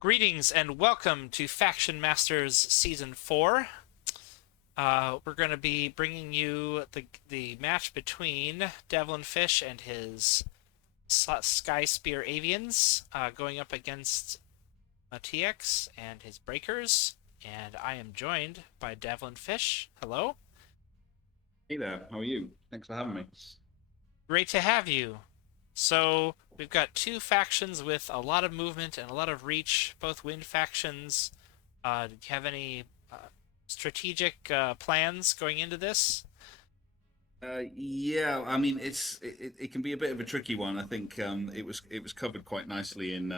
Greetings and welcome to Faction Masters Season 4. We're going to be bringing you the match between Devlinfish and his Skyspear Avians going up against Matiaks and his Breakers. And I am joined by Devlinfish. Hello. Hey there, how are you? Thanks for having me. Great to have you. So, we've got two factions with a lot of movement and a lot of reach, both wind factions. Do you have any strategic plans going into this? Yeah, I mean it can be a bit of a tricky one. I think it was covered quite nicely in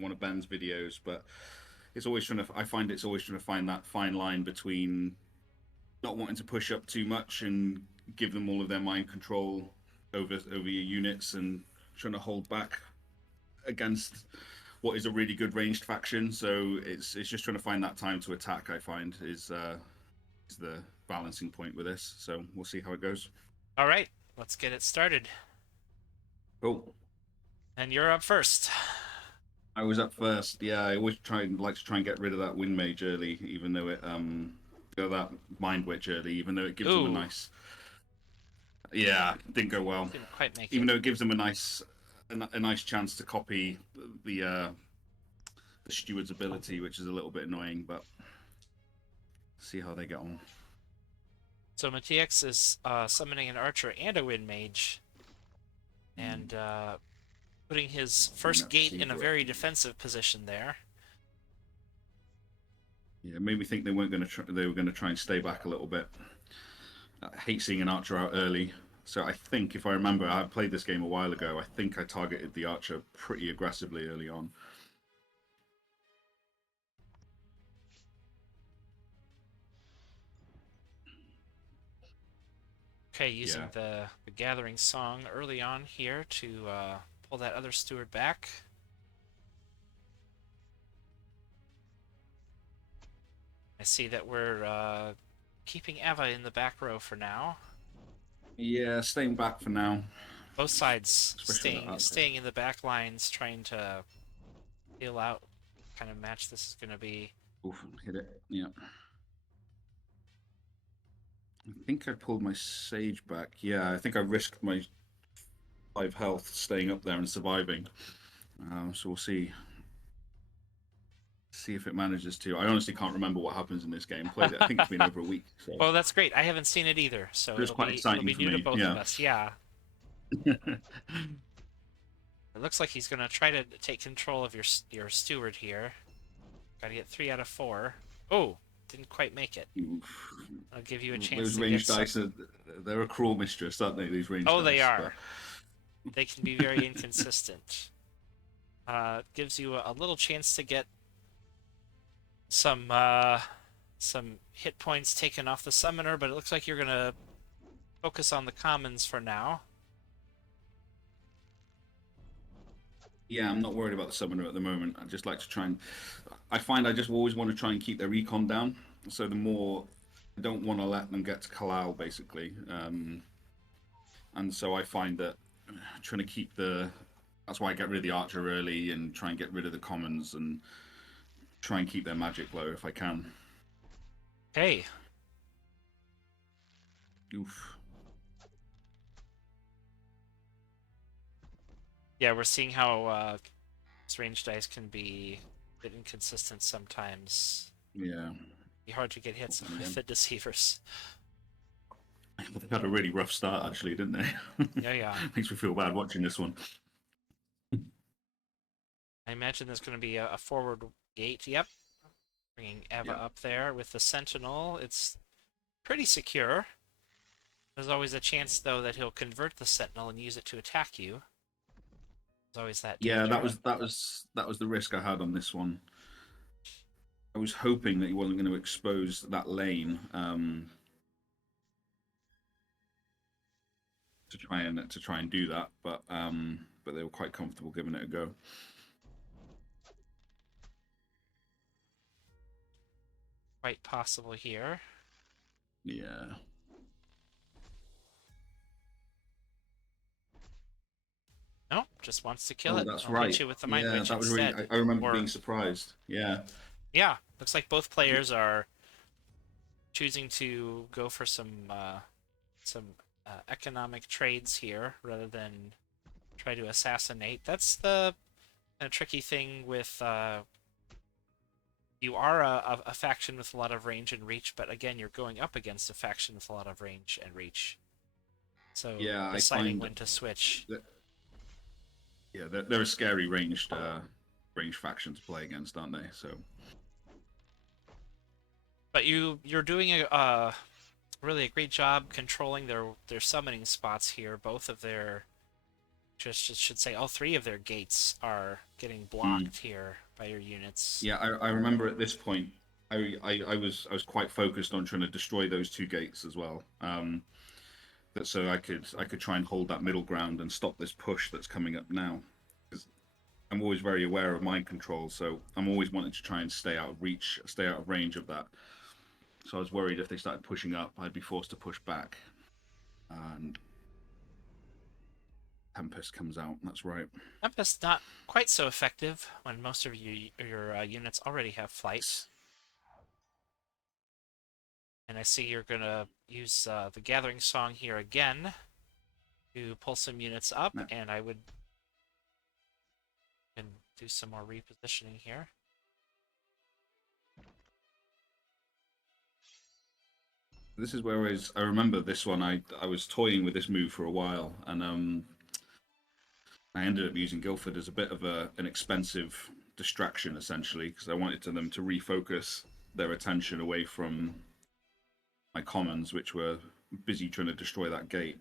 one of Ben's videos, but it's always trying to I find it's always trying to find that fine line between not wanting to push up too much and give them all of their mind control over your units and trying to hold back against what is a really good ranged faction. So it's just trying to find that time to attack. I find is the balancing point with this. So we'll see how it goes. All right, let's get it started. Cool. And you're up first. I was up first. Yeah, I always like to try and get rid of that wind mage early, even though it that mind witch early, even though it gives them a Ooh, nice. Yeah, didn't go well. didn't quite make Even it. though it gives them a nice chance to copy the uh the steward's ability, which is a little bit annoying, but see how they get on. So Matiaks is summoning an archer and a wind mage, and putting his first Let's gate see in a what. very defensive position there. Yeah, made me think they weren't going to. They were going to try and stay back a little bit. I hate seeing an archer out early. So I think, if I remember, I played this game a while ago. I think I targeted the archer pretty aggressively early on. Okay, Yeah, using the Gathering Song early on here to pull that other steward back. I see that we're keeping Eva in the back row for now. yeah, staying back for now, Both sides especially that staying in the back lines, trying to feel out what kind of match this is going to be. oof, hit it. Yeah, I think I pulled my sage back. Yeah, I think I risked my 5 health staying up there and surviving. So we'll see if it manages to. I honestly can't remember what happens in this game. Played it. I think it's been over a week, so Oh, that's great. I haven't seen it either, so it was quite it'll exciting be for new to me. both of Yeah. us. Yeah. It looks like he's going to try to take control of your steward here. Got to get 3 out of 4. Oh, didn't quite make it. I'll give you a chance Those to get ranged some. dice they're a cruel mistress, aren't they? These ranged Oh, they dice, but are. They can be very inconsistent. Gives you a little chance to get some some hit points taken off the summoner, but it looks like you're gonna focus on the commons for now. yeah, I'm not worried about the summoner at the moment. I just like to try and. I find I just always want to try and keep their recon down. So the more I don't want to let them get to Kalal, basically. And so I find that trying to keep the. That's why I get rid of the archer early and try and get rid of the commons and try and keep their magic low if I can. Hey, Oof. yeah, we're seeing how this range dice can be a bit inconsistent sometimes. Yeah. Be hard to get hits And with again, the deceivers. they had a really rough start, actually, didn't they? Yeah, yeah. Makes me feel bad watching this one. I imagine there's going to be a forward gate. Yep, bringing Eva Yeah. up there with the Sentinel. It's pretty secure. There's always a chance, though, that he'll convert the Sentinel and use it to attack you. There's always that Yeah, danger. that was the risk I had on this one. I was hoping that he wasn't going to expose that lane to try and do that, but they were quite comfortable giving it a go. Quite possible here. Yeah. No, just wants to kill Oh, it. that's I'll hit right. you with the Mind Yeah, Witch that was really. instead. I remember Or being surprised. Yeah. yeah, looks like both players are choosing to go for some economic trades here rather than try to assassinate. That's the tricky thing with you are a faction with a lot of range and reach, but again, you're going up against a faction with a lot of range and reach. So Yeah, I deciding find when to switch. that. Yeah, they're a scary ranged faction to play against, aren't they? So. But you're doing really a great job controlling their summoning spots here. Both of their just should say all three of their gates are getting Mm. blocked here by your units. Yeah, I remember at this point, I was quite focused on trying to destroy those two gates as well. That so I could try and hold that middle ground and stop this push that's coming up now. Because I'm always very aware of mind control, so I'm always wanting to try and stay out of reach, stay out of range of that. So I was worried if they started pushing up, I'd be forced to push back. And Tempest comes out. That's right. Tempest not quite so effective when most of your units already have flight. And I see you're gonna use the Gathering Song here again to pull some units up, Now, and I would can do some more repositioning here. this is where I remember this one. I was toying with this move for a while, and I ended up using Guildford as a bit of an expensive distraction, essentially, because I wanted them to refocus their attention away from my commons, which were busy trying to destroy that gate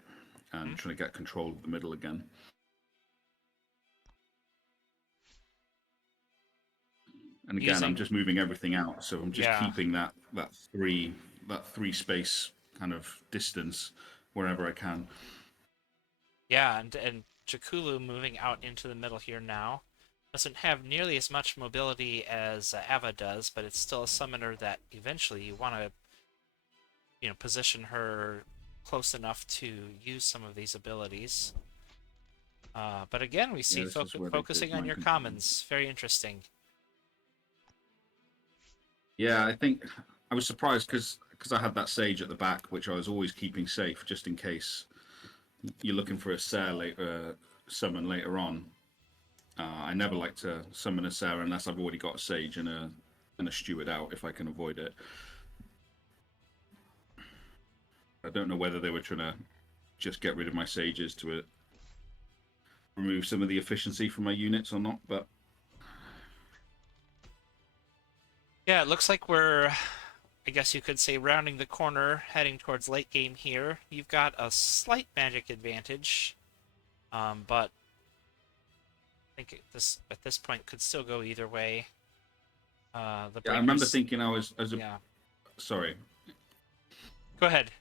and trying to get control of the middle again. And again, I'm just moving everything out, so I'm just Yeah, keeping that three space kind of distance wherever I can. yeah, and Jakulu moving out into the middle here now doesn't have nearly as much mobility as Ava does, but it's still a summoner that eventually you want to position her close enough to use some of these abilities. But again, we Yeah, see this is where they focusing did on mind your control. commons. Very interesting. Yeah, I think I was surprised because I had that sage at the back, which I was always keeping safe just in case you're looking for a Sare later, summon later on. I never like to summon a Sare unless I've already got a sage and a steward out if I can avoid it. I don't know whether they were trying to just get rid of my sages to remove some of the efficiency from my units or not, but Yeah, it looks like we're, I guess you could say, rounding the corner, heading towards late game here. You've got a slight magic advantage, but I think this at this point could still go either way. The yeah, I remember breakers, thinking I was as a yeah. sorry. Go ahead.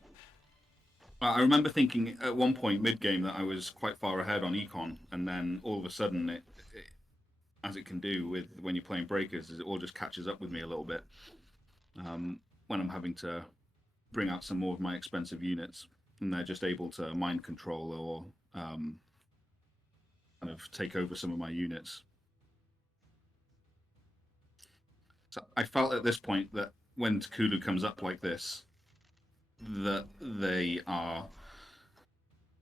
I remember thinking at one point mid game that I was quite far ahead on econ, and then all of a sudden, as it can do with when you're playing breakers, is it all just catches up with me a little bit when I'm having to bring out some more of my expensive units, and they're just able to mind control or kind of take over some of my units. So I felt at this point that when Takulu comes up like this, that they are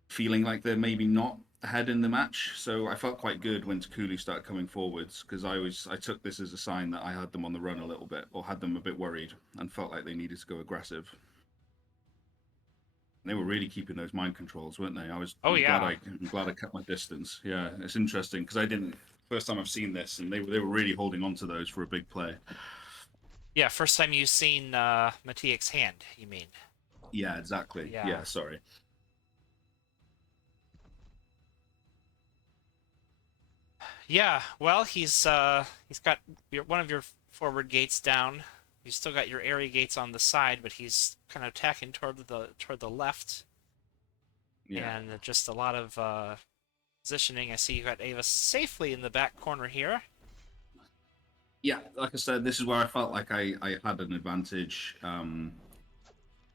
feeling like they're maybe not ahead in the match. So I felt quite good when Takulu started coming forwards because I took this as a sign that I had them on the run a little bit or had them a bit worried and felt like they needed to go aggressive. And they were really keeping those mind controls, weren't they? Oh I'm glad yeah, I'm glad I kept my distance. Yeah, it's interesting because I didn't first time I've seen this and they were really holding on to those for a big play. yeah. First time you've seen Matiaks' hand, you mean? Yeah, exactly. Yeah. Yeah, sorry. Yeah, well, he's got one of your forward gates down. You still got your area gates on the side, but he's kind of attacking toward the left, Yeah. and just a lot of positioning. I see you got Ava safely in the back corner here. Yeah, like I said, this is where I felt like I had an advantage.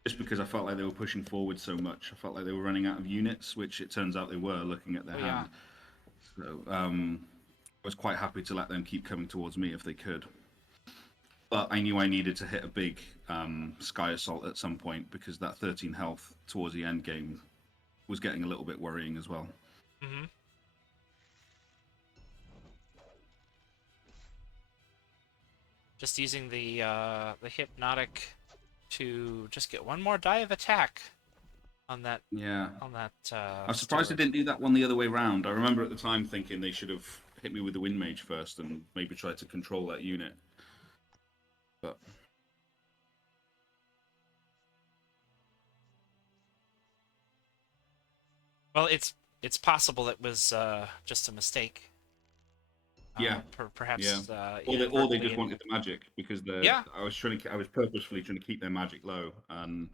Just because I felt like they were pushing forward so much. I felt like they were running out of units, which it turns out they were looking at their Oh yeah, hand. So I was quite happy to let them keep coming towards me if they could. But I knew I needed to hit a big Sky Assault at some point because that 13 health towards the end game was getting a little bit worrying as well. Mm-hmm. Just using the hypnotic to just get one more die of attack on that. Yeah. On that. I'm surprised they steward. didn't do that one the other way round. I remember at the time thinking they should have hit me with the Wind Mage first and maybe tried to control that unit. But Well, it's possible it was just a mistake. yeah, yeah. Perhaps Or they inadvertently. just wanted the magic because Yeah, I was purposefully trying to keep their magic low, and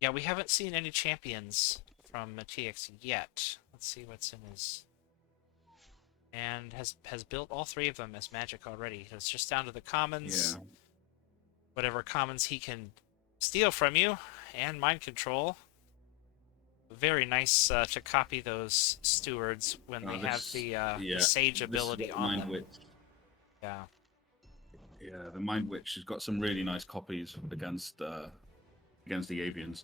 yeah. We haven't seen any champions from Matiaks yet. Let's see what's in his. And has built all three of them as magic already. It's just down to the commons. yeah. Whatever commons he can steal from you, and mind control. Very nice to copy those stewards when they have the sage This is ability what on Mind them. Witch. Yeah. Yeah, the Mind Witch has got some really nice copies against the Avians.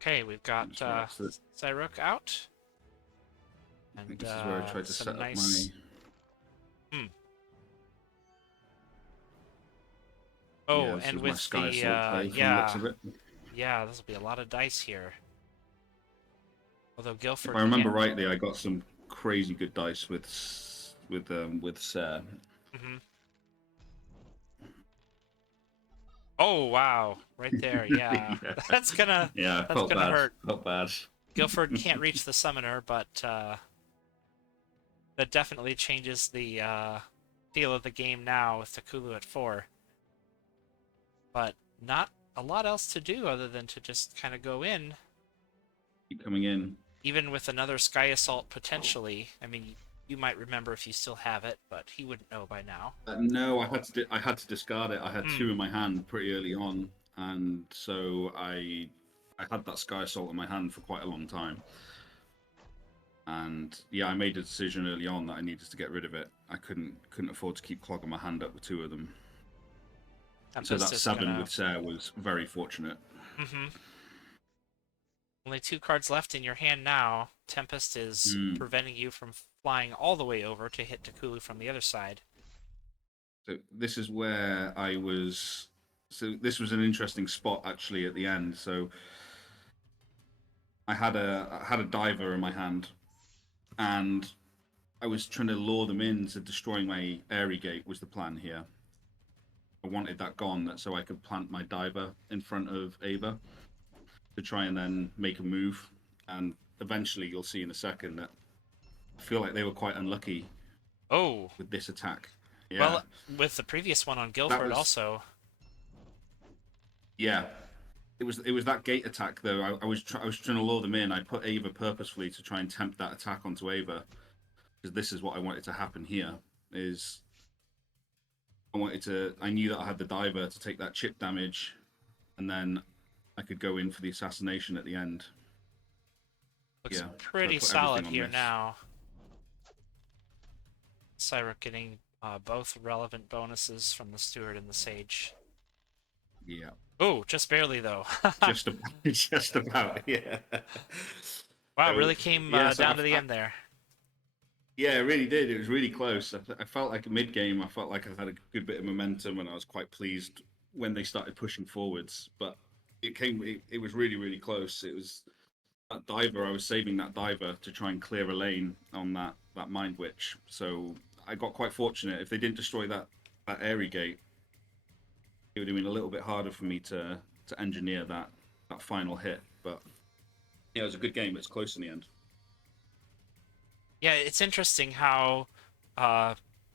Okay, we've got Cyruk out. I And think this is where I tried to some set nice... up Hmm. my. Oh, Yeah, this and was my with Sky the Assault play from the looks yeah, of it. yeah, this will be a lot of dice here. Although If Guilford I remember can't. rightly, I got some crazy good dice with Sarah. Mm-hmm. Oh wow, right there, yeah. Yeah, That's gonna yeah, I that's felt gonna bad. hurt. Felt bad. Guilford can't reach the summoner, but that definitely changes the feel of the game now with Takulu at 4. But not a lot else to do other than to just kind of go in. Keep coming in. Even with another Sky Assault potentially. I mean, you might remember if you still have it, but he wouldn't know by now. No, I had to discard it. I had Hmm. two in my hand pretty early on, and so I had that Sky Assault in my hand for quite a long time. And yeah, I made a decision early on that I needed to get rid of it. I couldn't afford to keep clogging my hand up with two of them. So that 7 with Sarah was very fortunate. Mm-hmm. Only 2 cards left in your hand now. Tempest is preventing you from flying all the way over to hit Takulu from the other side. So this is where I was. So this was an interesting spot actually at the end. So I had a diver in my hand, and I was trying to lure them into destroying my airy gate. Was the plan here? I wanted that gone so I could plant my diver in front of Ava to try and then make a move. And eventually, you'll see in a second that I feel like they were quite unlucky. Oh, with this attack. Yeah. Well, with the previous one on Guilford also. Yeah. It was that gate attack though. I was trying to lure them in. I put Ava purposefully to try and tempt that attack onto Ava, because this is what I wanted to happen here. Is I knew that I had the diver to take that chip damage, and then I could go in for the assassination at the end. Looks pretty solid here now. Cyruk getting both relevant bonuses from the Steward and the Sage. Yeah. Oh, just barely though. just about, yeah. Wow, so, really came down to the end there. Yeah, it really did. It was really close. I felt like mid-game, I felt like I had a good bit of momentum, and I was quite pleased when they started pushing forwards. But it was really, really close. It was that diver. I was saving that diver to try and clear a lane on that Mind Witch. So I got quite fortunate. If they didn't destroy that airy gate, it would have been a little bit harder for me to engineer that final hit. But yeah, it was a good game. It's close in the end. Yeah, it's interesting how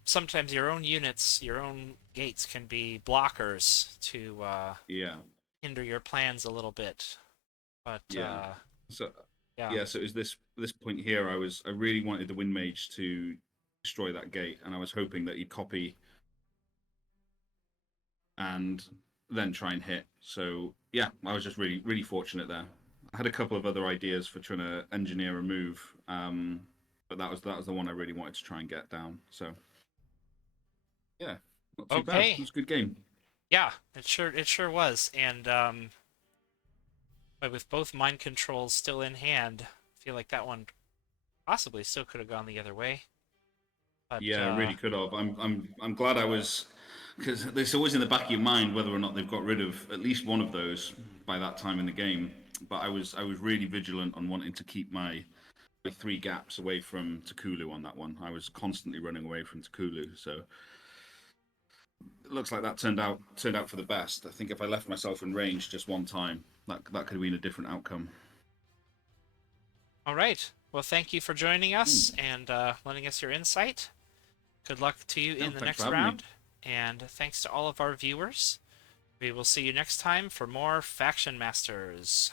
sometimes your own units, your own gates can be blockers to hinder your plans a little bit. But so it was this point here. I really wanted the Wind Mage to destroy that gate, and I was hoping that he'd copy and then try and hit. So yeah, I was just really fortunate there. I had a couple of other ideas for trying to engineer a move, but that was the one I really wanted to try and get down. So yeah, not too bad. It Okay. was a good game. Yeah, it sure was. And but with both mind controls still in hand, I feel like that one possibly still could have gone the other way. But Yeah, really could have. I'm glad I was, because it's always in the back of your mind whether or not they've got rid of at least one of those by that time in the game. But I was really vigilant on wanting to keep my 3 gaps away from Takulu on that one. I was constantly running away from Takulu, so it looks like that turned out for the best. I think if I left myself in range just one time, that could have been a different outcome. all right. Well, thank you for joining Mm. us and lending us your insight. Good luck to you No, in the thanks for next having me. round, and thanks to all of our viewers. We will see you next time for more Faction Masters.